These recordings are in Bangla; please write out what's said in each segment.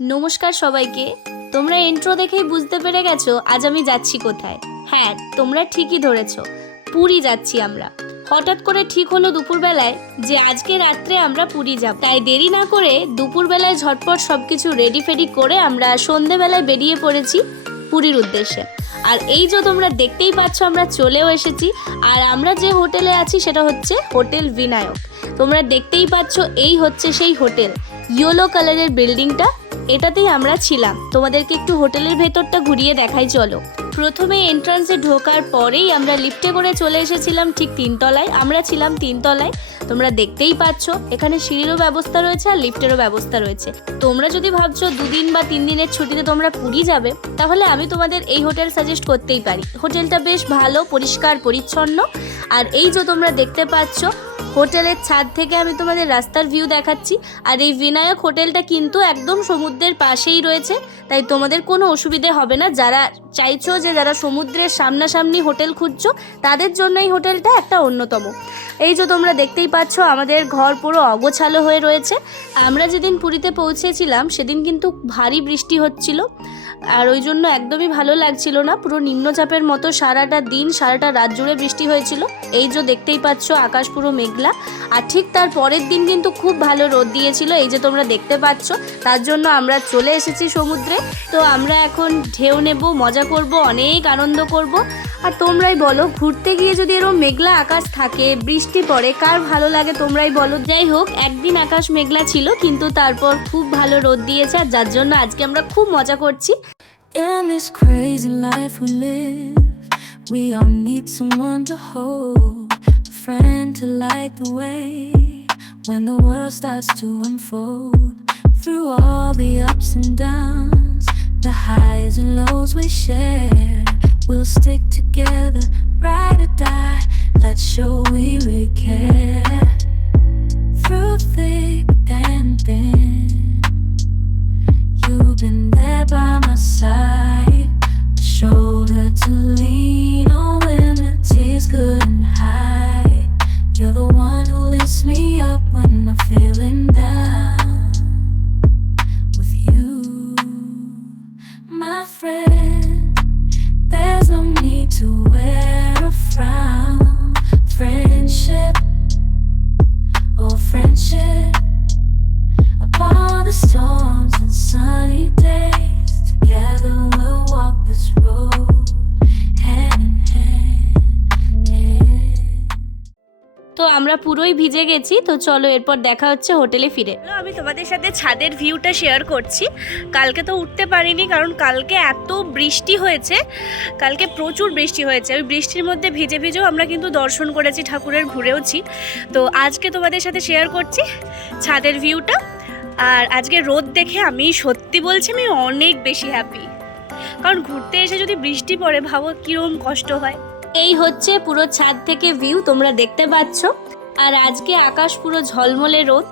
নমস্কার সবাইকে। তোমরা ইন্ট্রো দেখেই বুঝতে পেরে গেছো আজ আমি যাচ্ছি কোথায়। হ্যাঁ, তোমরা ঠিকই ধরেছো, পুরী যাচ্ছি আমরা। হঠাৎ করে ঠিক হলো দুপুরবেলায় যে আজকে রাত্রে আমরা পুরী যাব। তাই দেরি না করে দুপুরবেলায় ঝটপট সবকিছু রেডি ফেডি করে আমরা সন্ধেবেলায় বেরিয়ে পড়েছি পুরীর উদ্দেশ্যে। আর এই যে তোমরা দেখতেই পাচ্ছ আমরা চলেও এসেছি। আর আমরা যে হোটেলে আছি সেটা হচ্ছে হোটেল বিনায়ক। তোমরা দেখতেই পাচ্ছ এই হচ্ছে সেই হোটেল, ইয়েলো কালারের বিল্ডিংটা, এটাতেই আমরা ছিলাম। তোমাদেরকে একটু হোটেলের ভেতরটা ঘুরিয়ে দেখাই চলো। প্রথমে এন্ট্রান্সে ঢোকার পরেই আমরা লিফটে করে চলে এসেছিলাম ঠিক 3 তলায়। আমরা ছিলাম 3 তলায়। তোমরা দেখতেই পাচ্ছ এখানে সিঁড়িরও ব্যবস্থা রয়েছে আর লিফটেরও ব্যবস্থা রয়েছে। তোমরা যদি ভাবছো 2 দিন বা 3 দিনের ছুটিতে তোমরা পুরী যাবে, তাহলে আমি তোমাদের এই হোটেল সাজেস্ট করতেই পারি। হোটেলটা বেশ ভালো, পরিষ্কার পরিচ্ছন্ন। আর এই যে তোমরা দেখতে পাচ্ছ হোটেলের ছাদ থেকে আমি তোমাদের রাস্তার ভিউ দেখাচ্ছি। আর এই বিনায়ক হোটেলটা কিন্তু একদম সমুদ্রের পাশেই রয়েছে, তাই তোমাদের কোনো অসুবিধে হবে না। যারা চাইছো যে যারা সমুদ্রের সামনাসামনি হোটেল খুঁজছো তাদের জন্য এই হোটেলটা একটা অন্যতম। এই যে তোমরা দেখতেই পাচ্ছ আমাদের ঘর পুরো অগোছালো হয়ে রয়েছে। আমরা যেদিন পুরীতে পৌঁছেছিলাম সেদিন কিন্তু ভারী বৃষ্টি হচ্ছিল, আর ওই জন্য একদমই ভালো লাগছিল না। পুরো নিম্নচাপের মতো সারাটা দিন সারাটা রাত জুড়ে বৃষ্টি হয়েছিল। এই যে দেখতেই পাচ্ছ আকাশ পুরো মেঘলা। আর ঠিক তার পরের দিন কিন্তু খুব ভালো রোদ দিয়েছিল, এই যে তোমরা দেখতে পাচ্ছ। তার জন্য আমরা চলে এসেছি সমুদ্রে। তো আমরা এখন ঢেউ নেব, মজা করব, অনেক আনন্দ করব। আর তোমরাই বলো, ঘুরতে গিয়ে যদি এরকম মেঘলা আকাশ থাকে, বৃষ্টি পড়ে, কার ভালো লাগে তোমরাই বলো। যাই হোক, একদিন আকাশ মেঘলা ছিল কিন্তু তারপর খুব ভালো রোদ দিয়েছে, আর যার জন্য আজকে আমরা খুব মজা করছি। In this crazy life we live, we all need someone to hold, a friend to light the way when the world starts to unfold. Through all the ups and downs, the highs and lows we share, we'll stick together, ride or die, let's show we really care. Through thick and thin, you've been there by my side, a shoulder to lean on when the tears couldn't hide. You're the one who lifts me up when I'm feeling down. With you, my friend, there's no need to wear a frown. Friendship, oh friendship, upon the storms and sunny days, together we'll walk this road, hand in hand, yeah. তো আমরা পুরোই ভিজে গেছি। তো চলো এরপর দেখা হচ্ছে হোটেলে ফিরে। আমি তোমাদের সাথে ছাদের ভিউটা শেয়ার করছি। কালকে তো উঠতে পারিনি, কারণ কালকে এত বৃষ্টি হয়েছে, কালকে প্রচুর বৃষ্টি হয়েছে। ওই বৃষ্টির মধ্যে ভিজে ভিজেও আমরা কিন্তু দর্শন করেছি, ঠাকুরের ঘুরেওছি। তো আজকে তোমাদের সাথে শেয়ার করছি ছাদের ভিউটা। আর আজকে রোদ দেখে আমি সত্যি বলছি আমি অনেক বেশি হ্যাপি, কারণ ঘুরতে এসে যদি বৃষ্টি পড়ে ভাবো কীরকম কষ্ট হয়। এই হচ্ছে পুরো ছাদ থেকে ভিউ, তোমরা দেখতে পাচ্ছ। আর আজকে আকাশ পুরো ঝলমলে রোদ,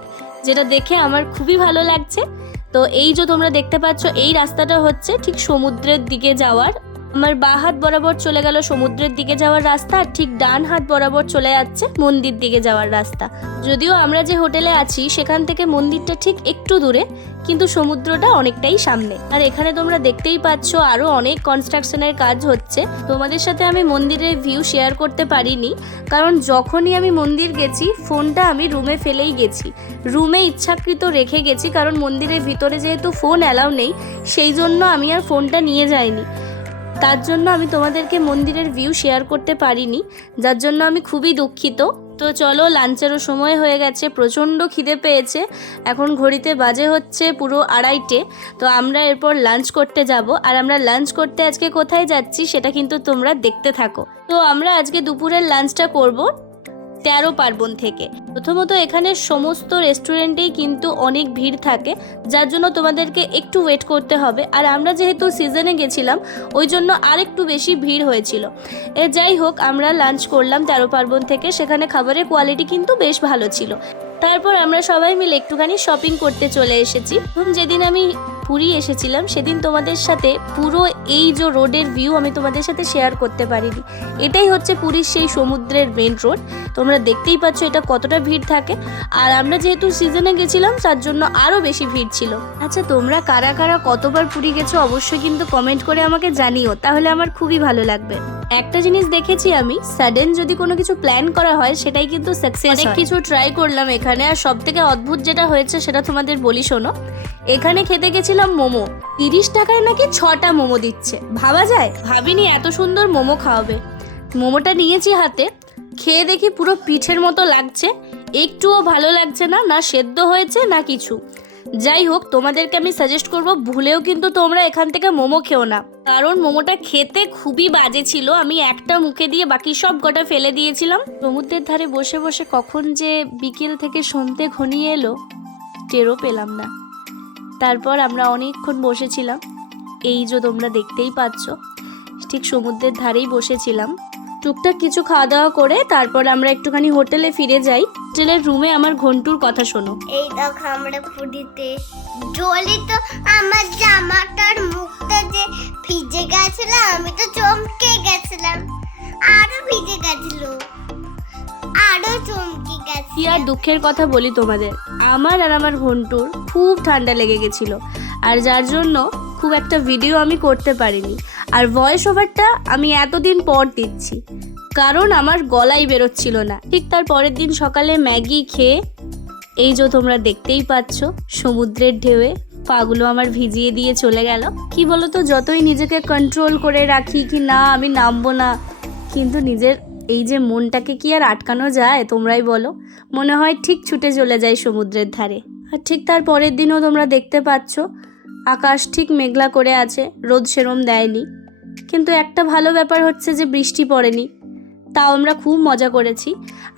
যেটা দেখে আমার খুবই ভালো লাগছে। তো এই যে তোমরা দেখতে পাচ্ছ এই রাস্তাটা হচ্ছে ঠিক সমুদ্রের দিকে যাওয়ার। আমার বাঁ হাত বরাবর চলে গেল সমুদ্রের দিকে যাওয়ার রাস্তা, আর ঠিক ডান হাত বরাবর চলে যাচ্ছে মন্দির দিকে যাওয়ার রাস্তা। যদিও আমরা যে হোটেলে আছি সেখান থেকে মন্দিরটা ঠিক একটু দূরে, কিন্তু সমুদ্রটা অনেকটাই সামনে। আর এখানে তোমরা দেখতেই পাচ্ছ আরও অনেক কনস্ট্রাকশনের কাজ হচ্ছে। তোমাদের সাথে আমি মন্দিরের ভিউ শেয়ার করতে পারিনি, কারণ যখনই আমি মন্দির গেছি ফোনটা আমি রুমে ফেলেই গেছি। রুমে ইচ্ছাকৃত রেখে গেছি, কারণ মন্দিরের ভিতরে যেহেতু ফোন অ্যালাউ নেই, সেই জন্য আমি আর ফোনটা নিয়ে যাইনি। তার জন্য আমি তোমাদেরকে মন্দিরের ভিউ শেয়ার করতে পারিনি, যার জন্য আমি খুবই দুঃখিত। তো চলো, লাঞ্চেরও সময় হয়ে গেছে, প্রচণ্ড খিদে পেয়েছে। এখন ঘড়িতে বাজে হচ্ছে পুরো 2:30। তো আমরা এরপর লাঞ্চ করতে যাব। আর আমরা লাঞ্চ করতে আজকে কোথায় যাচ্ছি সেটা কিন্তু তোমরা দেখতে থাকো। তো আমরা আজকে দুপুরের লাঞ্চটা করব 13 পার্বণ থেকে। প্রথমত এখানে সমস্ত রেস্টুরেন্টেই কিন্তু অনেক ভিড় থাকে, যার জন্য তোমাদেরকে একটু ওয়েট করতে হবে। আর আমরা যেহেতু সিজনে গেছিলাম ওই জন্য আরেকটু বেশি ভিড় হয়েছিল। যাই হোক, আমরা লাঞ্চ করলাম 13 পার্বণ থেকে। সেখানে খাবারের কোয়ালিটি কিন্তু বেশ ভালো ছিল। তারপর আমরা সবাই মিলে একটুখানি শপিং করতে চলে এসেছি। যেদিন আমি পুরী এসেছিলাম সেদিন তোমাদের সাথে পুরো এই যে রোডের ভিউ আমি তোমাদের সাথে শেয়ার করতে পারিনি। এটাই হচ্ছে পুরীর সেই সমুদ্রের মেন রোড। তোমরা দেখতেই পাচ্ছ এটা কতটা ভিড় থাকে, আর আমরা যেহেতু সিজনে গেছিলাম তার জন্য আরও বেশি ভিড় ছিল। আচ্ছা, তোমরা কারা কারা কতবার পুরী গেছো অবশ্যই কিন্তু কমেন্ট করে আমাকে জানিও, তাহলে আমার খুবই ভালো লাগবে। একটা জিনিস দেখেছি আমি, সাডেন যদি কোনো কিছু প্ল্যান করা হয় সেটাই কিন্তু সাকসেস। অনেক কিছু ট্রাই করলাম এখানে, আর সব থেকে অদ্ভুত যেটা হয়েছে সেটা তোমাদের বলি শোনো। এখানে খেতে গেছিলাম মোমো, 30 টাকায় নাকি 6টা মোমো দিচ্ছে। ভাবা যায়? ভাবিনি এত সুন্দর মোমো খাওয়াবে। মোমোটা নিয়েছি হাতে, খেয়ে দেখি পুরো পিঠের মতো লাগছে, একটুও ভালো লাগছে না, না সেদ্ধ হয়েছে না কিছু। যাই হোক, তোমাদেরকে আমি সাজেস্ট করব ভুলেও কিন্তু তোমরা এখান থেকে মোমো খেও না, কারণ মোমোটা খেতে খুবই বাজে ছিল। আমি একটা মুখে দিয়ে বাকি সব কটা ফেলে দিয়েছিলাম। সমুদ্রের ধারে বসে বসে কখন যে বিকেল থেকে সন্ধ্যে ঘনিয়ে এলো টেরও পেলাম না। তারপর আমরা অনেকক্ষণ বসেছিলাম, এই যে তোমরা দেখতেই পাচ্ছ ঠিক সমুদ্রের ধারেই বসেছিলাম। টুকটাক কিছু খাওয়া দাওয়া করে তারপর আমরা একটুখানি হোটেলে ফিরে যাই। হোটেলের রুমে আমার ঘন্টুর কথা শোনো। এই দেখো আমরা পুরীতে জলে তো আমার জামাটার মুখটা যে ভিজে গেছিল, আমি তো চমকে গেছিলাম, আরো ভিজে গেছিল, আরো চমকে গেছিল। কি আর দুঃখের কথা বলি তোমাদের, আমার আর আমার ঘন্টুর খুব ঠান্ডা লেগে গেছিল, আর যার জন্য খুব একটা ভিডিও আমি করতে পারিনি। আর ভয়েস ওভারটা আমি এতদিন পর দিচ্ছি, কারণ আমার গলাই বেরোচ্ছিল না। ঠিক তার পরের দিন সকালে ম্যাগি খেয়ে এই যে তোমরা দেখতেই পাচ্ছ সমুদ্রের ঢেউয়ে পাগুলো আমার ভিজিয়ে দিয়ে চলে গেল। কি বলো তো, যতই নিজেকে কন্ট্রোল করে রাখি কি না আমি নামবো না, কিন্তু নিজের এই যে মনটাকে কি আর আটকানো যায় তোমরাই বলো। মনে হয় ঠিক ছুটে চলে যায় সমুদ্রের ধারে। আর ঠিক তার পরের দিনও তোমরা দেখতে পাচ্ছ আকাশ ঠিক মেঘলা করে আছে, রোদ সেরম দেয়নি, কিন্তু একটা ভালো ব্যাপার হচ্ছে যে বৃষ্টি পড়েনি, তাও আমরা খুব মজা করেছি।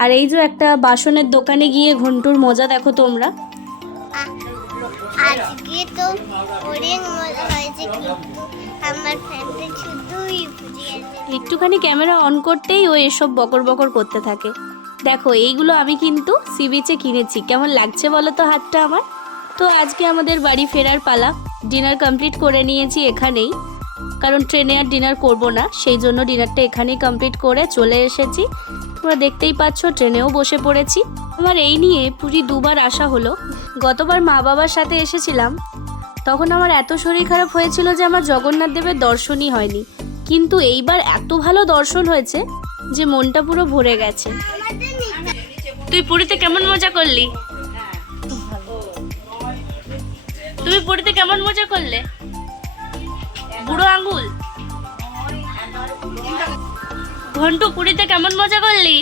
আর এই যে একটা বাসনের দোকানে গিয়ে ঘন্টুর মজা দেখো তোমরা। আজকে তো অনেক মজা হয়েছে, কিন্তু আমার ফ্যানটা শুধুই ভিজে গেছে। একটুখানি ক্যামেরা অন করতেই ও এসব বকর বকর করতে থাকে। দেখো এইগুলো আমি কিন্তু সি বিচে কিনেছি, কেমন লাগছে বলো তো হাতটা আমার। তো আজকে আমাদের বাড়ি ফেরার পালা। ডিনার কমপ্লিট করে নিয়েছি এখানেই, কারণ ট্রেনে আর ডিনার করব না, সেই জন্য ডিনারটা এখানেই কমপ্লিট করে চলে এসেছি। তোমরা দেখতেই পাচ্ছ ট্রেনেও বসে পড়েছি। আমার এই নিয়ে পুরী 2বার আসা হলো। গতবার মা বাবার সাথে এসেছিলাম, তখন আমার এত শরীর খারাপ হয়েছিল যে আমার জগন্নাথ দেবের দর্শনই হয়নি, কিন্তু এইবার এত ভালো দর্শন হয়েছে যে মনটা পুরো ভরে গেছে। তুই পুরীতে কেমন মজা করলি? তুমি পুরীতে কেমন মজা করলে? বুড়ো আঙ্গুল ঘন্টু, পুরীতে কেমন মজা করলি?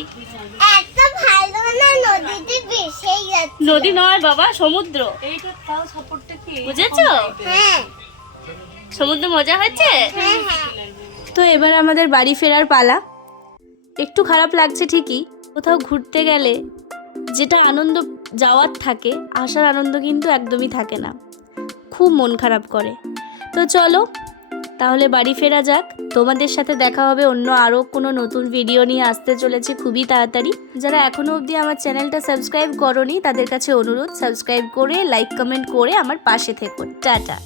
এত ভালো না, নদীতে ভেসেই যাচ্ছে। নদী নয় বাবা, সমুদ্র। বুঝেছো? হ্যাঁ সমুদ্র মজা হয়েছে। হ্যাঁ হ্যাঁ। তো এবার আমাদের বাড়ি ফেরার পালা। একটু খারাপ লাগছে ঠিকই, কোথাও ঘুরতে গেলে যেটা আনন্দ যাওয়ার থাকে, আসার আনন্দ কিন্তু একদমই থাকে না, খুব মন খারাপ করে। তো চলো তাহলে বাড়ি ফেরা যাক। তোমাদের সাথে দেখা হবে অন্য আরও কোনো নতুন ভিডিও নিয়ে, আসতে চলেছে খুবই তাড়াতাড়ি। যারা এখনও অবধি আমার চ্যানেলটা সাবস্ক্রাইব করোনি তাদের কাছে অনুরোধ, সাবস্ক্রাইব করে লাইক কমেন্ট করে আমার পাশে থেকো। টাটা।